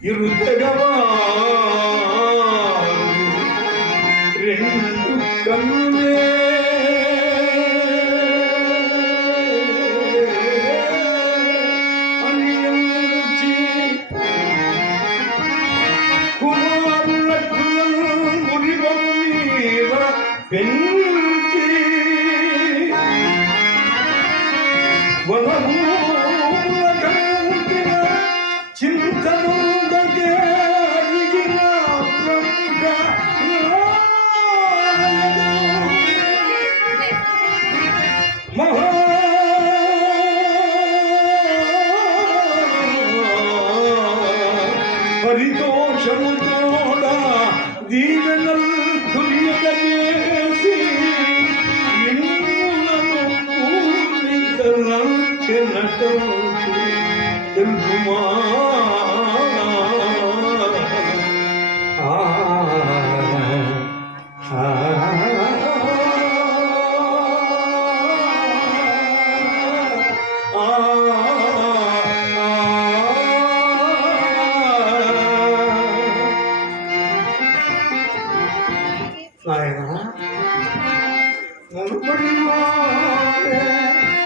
ఇరుతగవా రెండు కన్నులే అనియంచి కుమారులకులను మురివీర పెంచి వనము చింతనుందగే అరిగిన మహా పరితోషముతోడ దీవెనల్ కురియగేసి ఇన్నను పూర్ణితలంచెనటో తెలుగుమా నాయనా